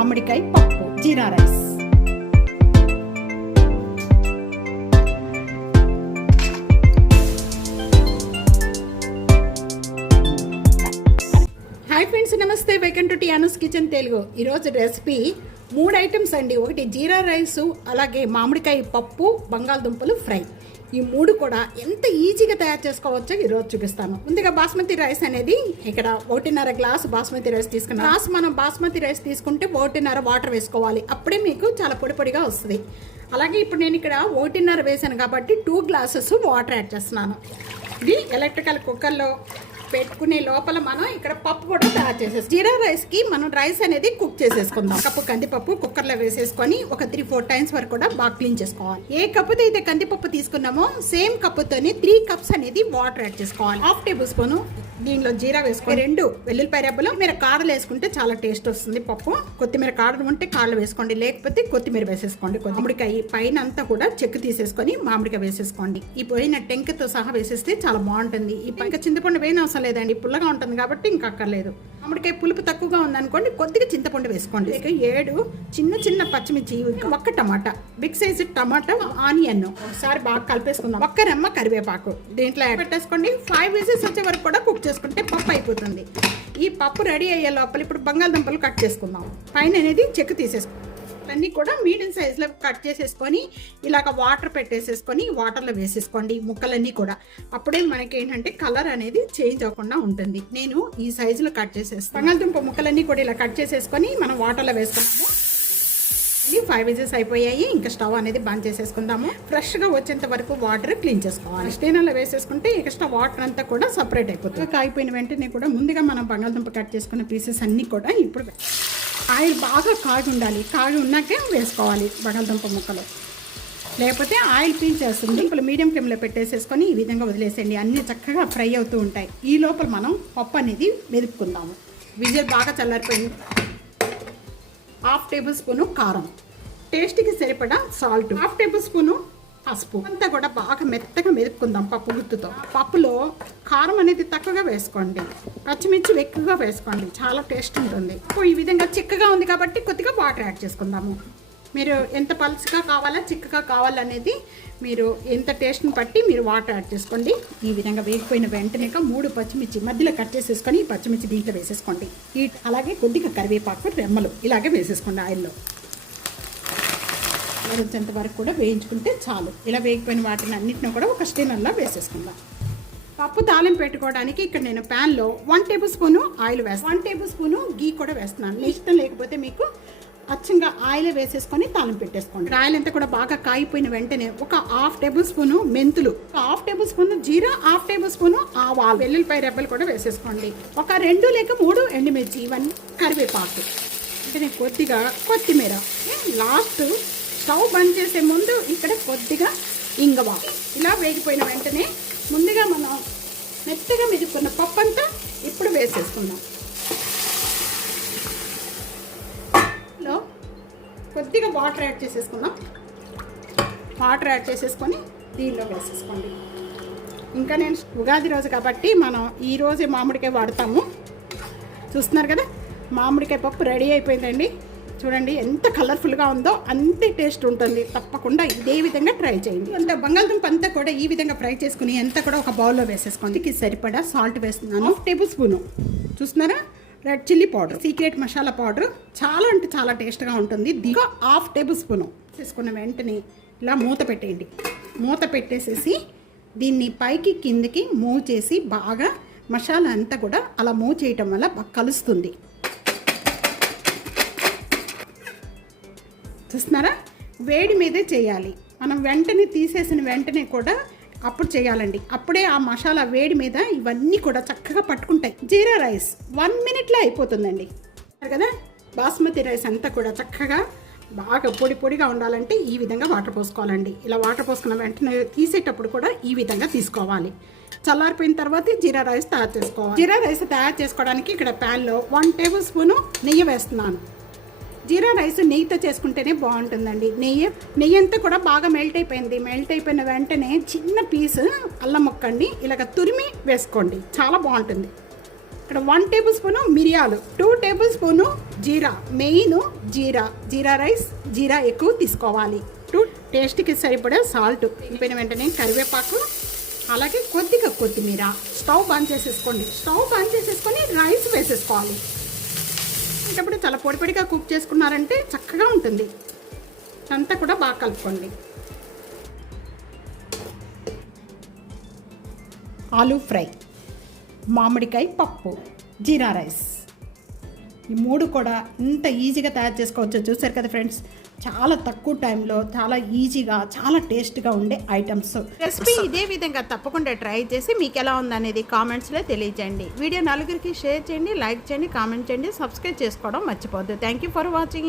మామిడికాయ పప్పు jeera rice. Hi friends namaste. Welcome to టియానస్ kitchen Telugu ఈరోజు రెసిపీ మూడు ఐటమ్స్ అండి. ఒకటి జీరా రైస్ అలాగే మామిడికాయ పప్పు బంగాళదుంపలు ఫ్రై. ఈ మూడు కూడా ఎంత ఈజీగా తయారు చేసుకోవచ్చో ఈరోజు చూపిస్తాను. ముందుగా బాస్మతి రైస్ అనేది ఇక్కడ ఒకటిన్నర గ్లాస్ బాస్మతి రైస్ తీసుకున్నాం గ్లాస్ మనం బాస్మతి రైస్ తీసుకుంటే ఒకటిన్నర వాటర్ వేసుకోవాలి. అప్పుడే మీకు చాలా పొడి పొడిగా వస్తుంది. అలాగే ఇప్పుడు నేను ఇక్కడ ఒకటిన్నర వేసాను కాబట్టి టూ గ్లాసెస్ వాటర్ యాడ్ చేస్తున్నాను. ఇది ఎలక్ట్రికల్ కుక్కర్లో పెట్టుకునే లోపల మనం ఇక్కడ పప్పు కూడా తయారు చేసేసి జీరా రైస్కి మనం రైస్ అనేది కుక్ చేసేసుకుందాం. కప్పు కందిపప్పు కుక్కర్లో వేసేసుకొని ఒక త్రీ ఫోర్ టైమ్స్ వరకు కూడా బాగా క్లీన్ చేసుకోవాలి. ఏ కప్పుతో అయితే కందిపప్పు తీసుకున్నామో సేమ్ కప్పుతోనే త్రీ కప్స్ అనేది వాటర్ యాడ్ చేసుకోవాలి. హాఫ్ టేబుల్ స్పూన్ దీనిలో జీరా వేసుకోవాలి రెండు వెల్లుల్లిపాయ రెబ్బలు మీరు కాడలు వేసుకుంటే చాలా టేస్ట్ వస్తుంది పప్పు. కొత్తిమీర కాడలు ఉంటే కాడలు వేసుకోండి లేకపోతే కొత్తిమీర వేసేసుకోండి మామిడికాయ పైన అంతా కూడా చెక్కు తీసేసుకొని మామిడికాయ వేసేసుకోండి. ఈ పోయిన టెంకతో సహా వేసేస్తే చాలా బాగుంటుంది. ఈ పైన చింతపండు పోయిన అవసరం లేదండి పుల్లగా ఉంటుంది కాబట్టి ఇంకా అక్కర్లేదు. మామిడికాయ పులుపు తక్కువగా ఉందనుకోండి కొద్దిగా చింతపండు వేసుకోండి. ఇక ఏడు చిన్న చిన్న పచ్చిమిర్చి ఒక్క tomato. Big size tomato onion. ఒకసారి బాగా కలిపేసుకుందాం. ఒక్క రెమ్మ కరివేపాకు. దీంట్లో యాడ్ పెట్టేసుకోండి. ఫైవ్ విజిల్స్ వచ్చే వరకు కూడా కుక్ చేసుకుంటే పప్పు అయిపోతుంది. ఈ పప్పు రెడీ అయ్యే లోపల ఇప్పుడు బంగాళదుంపలు కట్ చేసుకుందాం. పైన అనేది చెక్కు తీసేసుకుందాం అన్నీ కూడా మీడియం సైజులో కట్ చేసేసుకొని ఇలాగ వాటర్ పెట్టేసేసుకొని వాటర్లో వేసేసుకోండి ముక్కలన్నీ కూడా. అప్పుడే మనకి ఏంటంటే కలర్ అనేది చేంజ్ అవ్వకుండా ఉంటుంది. నేను ఈ సైజులో కట్ చేసేస్తాను. బంగాళదుంప ముక్కలన్నీ కూడా ఇలా కట్ చేసేసుకొని మనం వాటర్లో వేసుకున్నాము. ఇది ఫైవ్ విజిల్స్ అయిపోయాయి. ఇంకా స్టవ్ అనేది బంద్ చేసేసుకుందాము. ఫ్రెష్గా వచ్చేంత వరకు వాటర్ క్లీన్ చేసుకోవాలి. స్టేనర్లో వేసేసుకుంటే ఎక్స్ట్రా వాటర్ అంతా కూడా సపరేట్ అయిపోతుంది. కాగిపోయిన వెంటనే కూడా ముందుగా మనం బంగాళదుంప కట్ చేసుకున్న పీసెస్ అన్నీ కూడా ఇప్పుడు ఆయిల్ బాగా కాగి ఉండాలి. కాగి ఉన్నాకే వేసుకోవాలి బంగాళదుంప ముక్కలు. లేకపోతే ఆయిల్ పీల్చేస్తుంది ఇప్పుడు మీడియం ఫ్లేమ్లో పెట్టేసేసుకొని ఈ విధంగా వదిలేసేయండి. అన్నీ చక్కగా ఫ్రై అవుతూ ఉంటాయి. ఈ లోపల మనం పప్పు అనేది మెదుపుకుందాము. విజిల్ బాగా చల్లారిపోయింది. హాఫ్ టేబుల్ స్పూను కారం. టేస్ట్కి సరిపడా సాల్ట్. హాఫ్ టేబుల్ స్పూను పసుపు. అంతా కూడా బాగా మెత్తగా మెదుపుకుందాం పప్పు గుత్తుతో. పప్పులో కారం అనేది తక్కువగా వేసుకోండి. పచ్చిమిర్చి ఎక్కువగా వేసుకోండి. చాలా టేస్ట్ ఉంటుంది. ఇప్పుడు ఈ విధంగా చిక్కగా ఉంది కాబట్టి కొద్దిగా వాటర్ యాడ్ చేసుకుందాము. మీరు ఎంత పలుచగా కావాలా చిక్కగా కావాలనేది మీరు ఎంత టేస్ట్ని బట్టి మీరు వాటర్ యాడ్ చేసుకోండి. ఈ విధంగా వేగిపోయిన వెంటనే మూడు పచ్చిమిర్చి మధ్యలో కట్ చేసేసుకొని ఈ పచ్చిమిర్చి దీంట్లో వేసేసుకోండి. ఈ అలాగే కొద్దిగా కరివేపాకు రెమ్మలు ఇలాగే వేసేసుకోండి ఆయిల్లో. వచ్చేంత వరకు కూడా వేయించుకుంటే చాలు. ఇలా వేగిపోయిన వాటిని అన్నింటినీ కూడా ఒక స్టీనర్లో వేసేసుకుందాం. పప్పు తాలింపు పెట్టుకోవడానికి ఇక్కడ నేను ప్యాన్లో వన్ టేబుల్ స్పూను ఆయిల్ వేస్తాను. వన్ టేబుల్ స్పూను గీ కూడా వేస్తున్నాను. మీ ఇష్టం లేకపోతే మీకు అచ్చంగా ఆయిల్ వేసేసుకొని తాలింపు పెట్టేసుకోండి. ఆయిల్ అంతా కూడా బాగా కాయిపోయిన వెంటనే ఒక హాఫ్ టేబుల్ స్పూను మెంతులు. ఒక half tablespoon jeera half tablespoon ఆవాలు. వెల్లుల్లిపాయ రెబ్బలు కూడా వేసేసుకోండి. ఒక రెండు లేక మూడు ఎండుమిర్చి ఇవన్నీ కరివేపాకు. అంటే కొద్దిగా కొత్తిమీర. లాస్ట్ స్టవ్ బంద్ చేసే ముందు ఇక్కడ కొద్దిగా ఇంగవ ఇలా వేగిపోయిన వెంటనే ముందుగా మనం మెత్తగా మెదుకున్న పప్పు అంతా ఇప్పుడు వేసేసుకుందాం. లో కొద్దిగా వాటర్ యాడ్ చేసేసుకుందాం. వాటర్ యాడ్ చేసేసుకొని దీనిలో వేసేసుకోండి. ఇంకా నేను ఉగాది రోజు కాబట్టి మనం ఈ రోజే మామిడికాయ వాడతాము. చూస్తున్నారు కదా? మామిడికాయ పప్పు రెడీ అయిపోయిందండి. చూడండి ఎంత కలర్ఫుల్గా ఉందో అంతే టేస్ట్ ఉంటుంది. తప్పకుండా ఇదే విధంగా ట్రై చేయండి. అంత బంగాళదుంప అంతా కూడా ఈ విధంగా ఫ్రై చేసుకుని అంతా కూడా ఒక బౌల్లో వేసేసుకోండి. ఇది సరిపడా సాల్ట్ వేస్తున్నాను. Half tablespoon. చూస్తున్నారా? Red chilli powder secret masala powder చాలా అంటే చాలా టేస్ట్గా ఉంటుంది. దీంట్లో హాఫ్ టేబుల్ స్పూను వేసుకున్న వెంటనే ఇలా మూత పెట్టేయండి. మూత పెట్టేసేసి దీన్ని పైకి కిందకి మూవ్ చేసి బాగా మసాలా అంతా కూడా అలా మూవ్ చేయటం వల్ల కలుస్తుంది. చూస్తున్నారా? వేడి మీదే చేయాలి. మనం వెంటనే తీసేసిన వెంటనే కూడా అప్పుడు చేయాలండి. అప్పుడే ఆ మసాలా వేడి మీద ఇవన్నీ కూడా చక్కగా పట్టుకుంటాయి. జీరా రైస్ వన్ మినిట్లో అయిపోతుందండి. కదా? బాస్మతి రైస్ అంతా కూడా చక్కగా బాగా పొడి పొడిగా ఉండాలంటే ఈ విధంగా వాటర్ పోసుకోవాలండి. ఇలా వాటర్ పోసుకున్న వెంటనే తీసేటప్పుడు కూడా ఈ విధంగా తీసుకోవాలి. చల్లారిపోయిన తర్వాత జీరా రైస్ తయారు చేసుకోవాలి. జీరా రైస్ తయారు చేసుకోవడానికి ఇక్కడ ప్యాన్లో వన్ టేబుల్ స్పూను నెయ్యి వేస్తున్నాను. జీరా రైస్ నెయ్యితో చేసుకుంటేనే బాగుంటుందండి. నెయ్యి నెయ్యి అంతా కూడా బాగా మెల్ట్ అయిపోయింది. మెల్ట్ అయిపోయిన వెంటనే చిన్న పీస్ అల్లం ముక్కండి ఇలాగ తురిమి వేసుకోండి. చాలా బాగుంటుంది. ఇక్కడ వన్ టేబుల్ స్పూను మిరియాలు two tablespoon jeera. Main jeera. Jeera rice jeera ఎక్కువ తీసుకోవాలి. టూ టేస్ట్కి సరిపడే సాల్ట్ అయిపోయిన వెంటనే కరివేపాకు అలాగే కొద్దిగా కొత్తిమీర. స్టవ్ బంద్ చేసేసుకోండి. స్టవ్ బంద్ చేసేసుకొని రైస్ వేసేసుకోవాలి. ఇంకప్పుడు చాలా పొడిపొడిగా కుక్ చేసుకున్నారంటే చక్కగా ఉంటుంది. అంతా కూడా బాగా కలుపుకోండి. ఆలూ ఫ్రై మామిడికాయ పప్పు జీరా రైస్. ఈ మూడు కూడా ఇంత ఈజీగా తయారు చేసుకోవచ్చు చూసారు కదా ఫ్రెండ్స్? చాలా తక్కువ టైంలో చాలా ఈజీగా చాలా టేస్ట్గా ఉండే ఐటమ్స్. రెసిపీ ఇదే విధంగా తప్పకుండా ట్రై చేసి మీకు ఎలా ఉందనేది కామెంట్స్లో తెలియజేయండి. వీడియో నలుగురికి షేర్ చేయండి లైక్ చేయండి కామెంట్ చేయండి సబ్స్క్రైబ్ చేసుకోవడం మర్చిపోద్దు థ్యాంక్ యూ ఫర్ వాచింగ్.